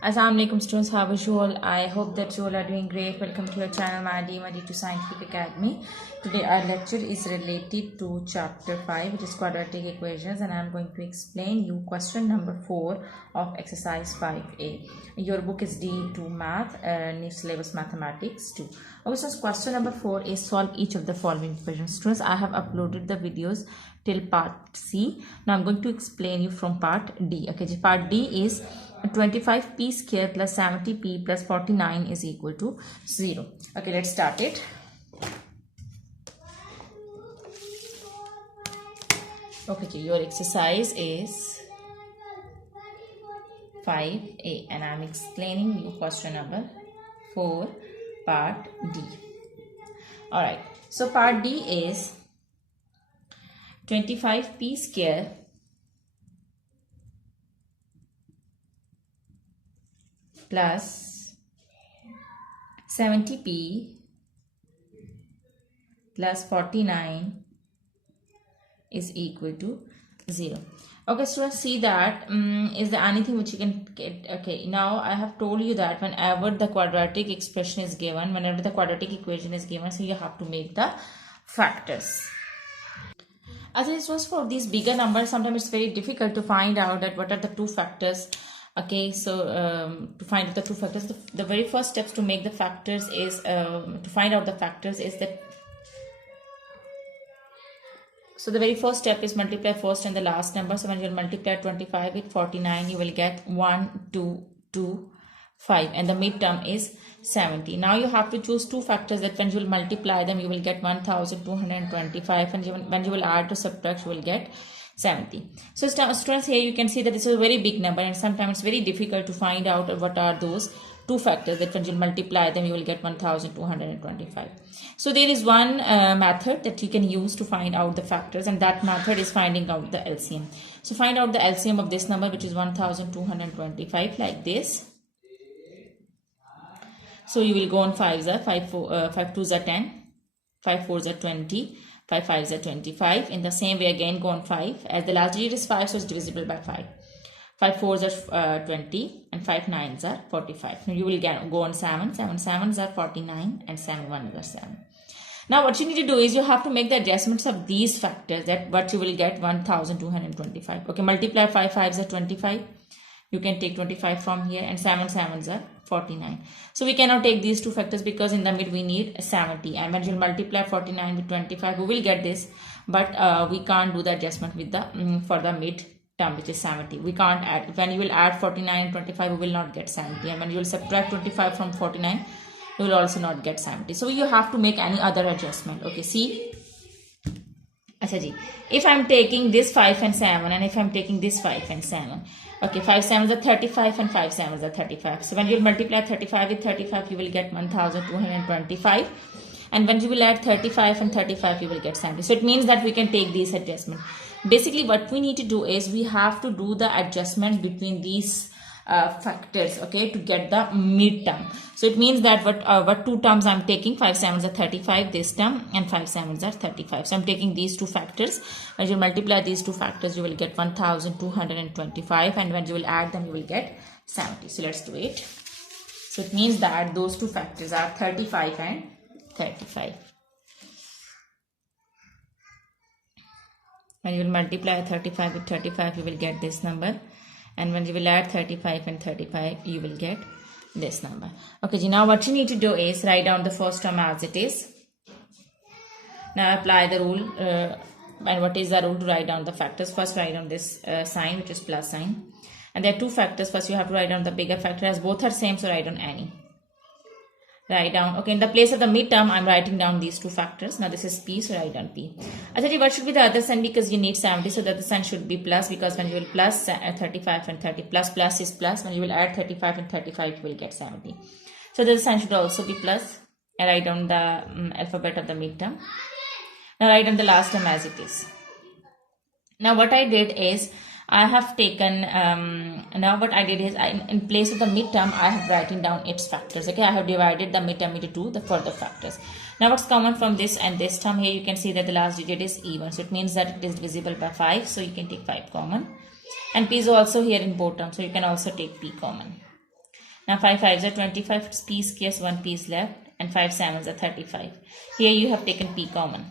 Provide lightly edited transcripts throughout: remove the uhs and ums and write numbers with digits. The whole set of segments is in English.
Assalamu alaikum students, how are you all? I hope that you all are doing great. Welcome to your channel Madi to Scientific Academy. Today our lecture is related to chapter 5, which is quadratic equations, and I am going to explain you question number 4 of exercise 5a. Your book is D2 Math, new syllabus Mathematics 2. Okay, so question number 4 is solve each of the following equations. Students, I have uploaded the videos till part C. Now I'm going to explain you from part D. Okay, part D is 25p square plus 70p plus 49 is equal to 0. Okay, let's start it. Okay, your exercise is 5a and I'm explaining you question number 4 part D. Alright, so part D is 25p square plus 70p plus 49 is equal to 0. Okay, so see that is there anything which you can get? Okay, now I have told you that whenever the quadratic expression is given, whenever the quadratic equation is given, so you have to make the factors. As it was for these bigger numbers, sometimes it's very difficult to find out that what are the two factors. Okay, so to find out the two factors, the very first steps to make the factors is to find out the factors is that. So the very first step is multiply first and the last number. So when you multiply 25 with 49, you will get 1, 2, 2, 5, and the midterm is 70. Now you have to choose two factors that when you will multiply them, you will get 1225, and when you will add to subtract, you will get 70. So students, here you can see that this is a very big number, and sometimes it's very difficult to find out what are those two factors that when you multiply them you will get 1225. So there is one method that you can use to find out the factors, and that method is finding out the LCM. So find out the LCM of this number, which is 1225, like this. So you will go on 5s are 5 2s are 10, 5 4s are 20, 5 5s are 25. In the same way again go on 5, as the last digit is 5, so it's divisible by 5. 5 4s are 20 and 5 9s are 45. Now you will go on 7, 7 7s are 49 and 7 1s are 7. Now what you need to do is you have to make the adjustments of these factors, that what you will get 1225. Okay, multiply 5 5s are 25. You can take 25 from here, and 7 7s are 49. So we cannot take these two factors because in the mid we need 70, and when you multiply 49 with 25 we will get this, but we can't do the adjustment with the for the mid term, which is 70. We can't add. When you will add 49 and 25 we will not get 70, and when you will subtract 25 from 49 you will also not get 70. So you have to make any other adjustment. Okay, see, if I'm taking this 5 and 7, and if I'm taking this 5 and 7, okay, 5 7s are 35 and 5 7s are 35. So when you multiply 35 with 35 you will get 1225, and when you will add 35 and 35 you will get 70. So it means that we can take these adjustments. Basically what we need to do is we have to do the adjustment between these factors, okay, to get the midterm. So it means that what two terms I'm taking, 5 7s are 35 this term, and 5 7s are 35. So I'm taking these two factors. When you multiply these two factors you will get 1225, and when you will add them you will get 70. So let's do it. So it means that those two factors are 35 and 35. When you will multiply 35 with 35 you will get this number, and when you will add 35 and 35 you will get this number. Okay, now what you need to do is write down the first term as it is. Now apply the rule, and what is the rule to write down the factors? First write down this sign, which is plus sign, and there are two factors. First you have to write down the bigger factor, as both are same, so write down any. Write down, okay, in the place of the midterm I'm writing down these two factors. Now this is p, so write down p. Actually, what should be the other sign? Because you need 70, so the other sign should be plus, because when you will plus 35 and 30, plus is plus, when you will add 35 and 35 you will get 70. So the other sign should also be plus. I write down the alphabet of the midterm. Now write down the last term as it is. Now what I did is I have taken, in place of the midterm, I have written down its factors. Okay, I have divided the midterm into two, the further factors. Now what's common from this and this term? Here you can see that the last digit is even. So it means that it is divisible by 5. So you can take 5 common. And p is also here in both terms. So you can also take p common. Now 5 5s are 25, it's p squares, 1 p is left, and 5 7s are 35. Here you have taken p common.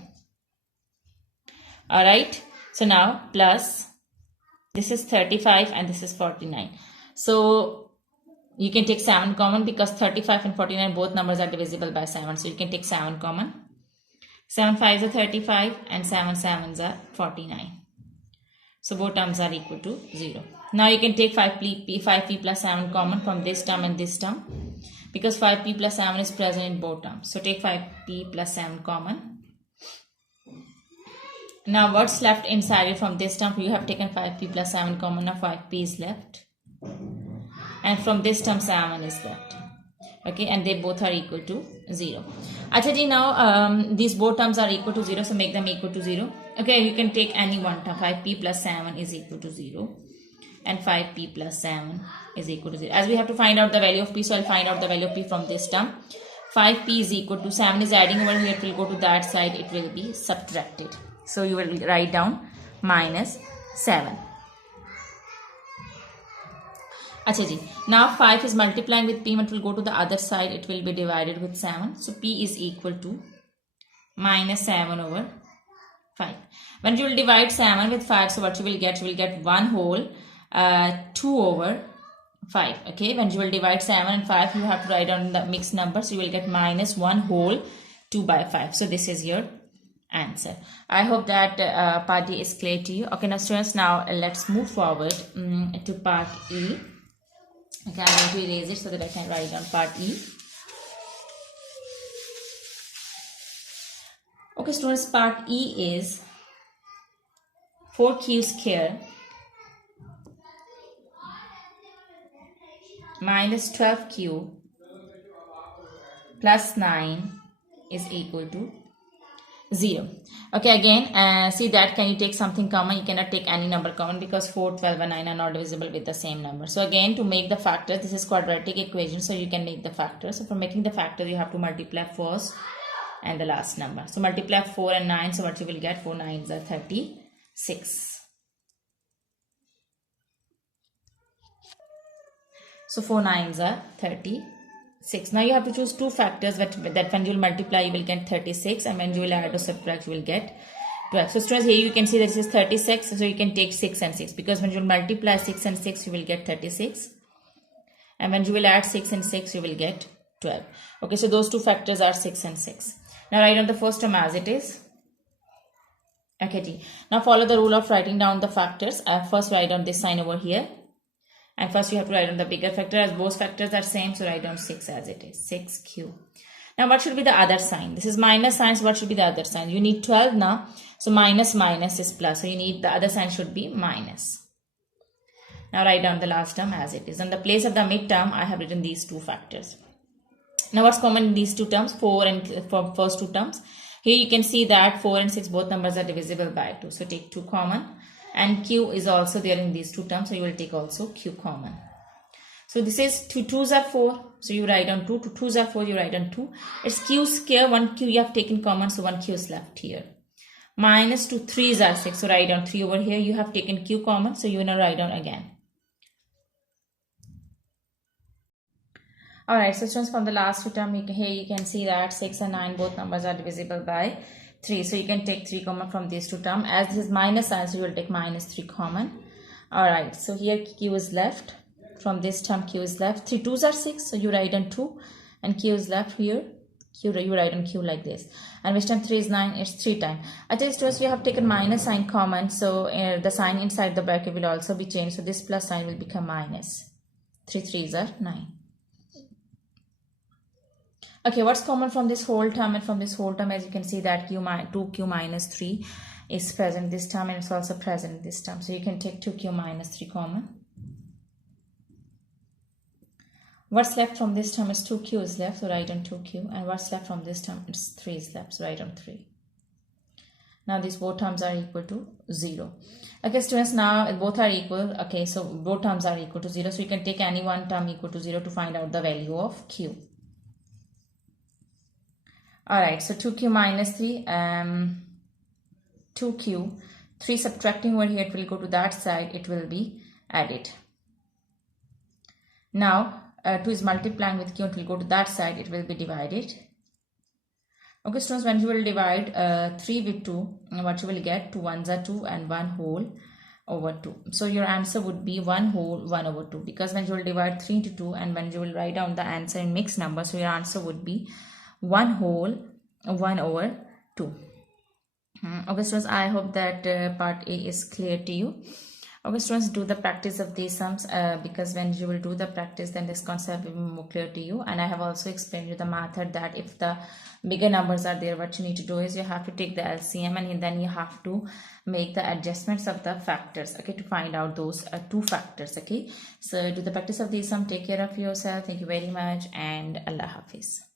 Alright, so now plus, this is 35 and this is 49. So you can take 7 common because 35 and 49 both numbers are divisible by 7. So you can take 7 common. 7 5s are 35 and 7 7s are 49. So both terms are equal to 0. Now you can take 5p plus 7 common from this term and this term, because 5p plus 7 is present in both terms. So take 5p plus 7 common. Now what's left inside it from this term? You have taken 5p plus 7 common. Now 5p is left. And from this term 7 is left. Okay, and they both are equal to 0. Actually now these both terms are equal to 0, so make them equal to 0. Okay, you can take any one term. 5p plus 7 is equal to 0. And 5p plus 7 is equal to 0. As we have to find out the value of p, so I'll find out the value of p from this term. 5p is equal to 7 is adding over here, it will go to that side, it will be subtracted. So you will write down minus 7. Achha, now 5 is multiplying with p, it will go to the other side, it will be divided with 7. So p is equal to minus 7 over 5. When you will divide 7 with 5, so what you will get? You will get 1 whole 2 over 5. Okay, when you will divide 7 and 5, you have to write down the mixed numbers. So you will get minus 1 whole 2 by 5. So this is your answer. I hope that part D is clear to you. Okay, now students, now let's move forward to part E. Okay, I'm going to erase it so that I can write down part E. Okay, students, part E is 4q square minus 12q plus 9 is equal to 0. Okay, again, see that can you take something common? You cannot take any number common because 4, 12 and 9 are not divisible with the same number. So again, to make the factors, this is quadratic equation, so you can make the factors. So for making the factors, you have to multiply first and the last number. So multiply 4 and 9, so what you will get? 4 9s are 36. So 4 9s are 36. Now you have to choose two factors that when you will multiply you will get 36, and when you will add or subtract you will get 12. So students, here you can see that this is 36, so you can take 6 and 6, because when you will multiply 6 and 6 you will get 36, and when you will add 6 and 6 you will get 12. Okay, so those two factors are 6 and 6. Now write down the first term as it is. Okay, now follow the rule of writing down the factors. First write down this sign over here. And first you have to write down the bigger factor, as both factors are same, so write down 6 as it is, 6q. Now what should be the other sign? This is minus sign, so what should be the other sign? You need 12 now, so minus minus is plus, so you need the other sign should be minus. Now write down the last term as it is. In the place of the mid term, I have written these two factors. Now what's common in these two terms? 4 and for first two terms. Here you can see that 4 and 6 both numbers are divisible by 2, so take 2 common. And q is also there in these two terms, so you will take also q common. So this is 2 2s are 4, so you write down 2, 2 2s are 4, you write down 2. It's q square, 1 q you have taken common, so 1 q is left here. Minus 2 3s are 6, so write down 3 over here, you have taken q common, so you will now write down again. Alright, so students, from the last two terms, here you can see that 6 and 9 both numbers are divisible by 3, so you can take 3 common from these two terms. As this is minus sign, so you will take minus 3 common. Alright, so here q is left. From this term q is left. 3 2s are 6, so you write down 2, and q is left here. You write on q like this. And which time 3 is 9, it's 3 times. At least we have taken minus sign common, so the sign inside the bracket will also be changed, so this plus sign will become minus. 3 3s are 9. Okay, what's common from this whole term and from this whole term? As you can see that 2q minus 3 is present this term, and it's also present this term. So you can take 2q minus 3 common. What's left from this term is 2q is left, so write on 2q. And what's left from this term is 3 is left, so write on 3. Now these both terms are equal to 0. Okay students, now both are equal. Okay, so both terms are equal to 0. So you can take any one term equal to 0 to find out the value of q. Alright, so 2q minus 3, 2q, 3 subtracting over here, it will go to that side, it will be added. Now, 2 is multiplying with q, it will go to that side, it will be divided. Okay students, when you will divide 3 with 2, what you will get? 2 ones are 2 and 1 whole over 2. So your answer would be 1 whole 1 over 2, because when you will divide 3 into 2 and when you will write down the answer in mixed numbers, so your answer would be 1 whole 1 over 2. Okay students, I hope that part A is clear to you. Okay students, do the practice of these sums because when you will do the practice, then this concept will be more clear to you. And I have also explained you the method that if the bigger numbers are there, what you need to do is you have to take the LCM and then you have to make the adjustments of the factors, okay, to find out those two factors. Okay, so do the practice of these sums. Take care of yourself. Thank you very much, and Allah Hafiz.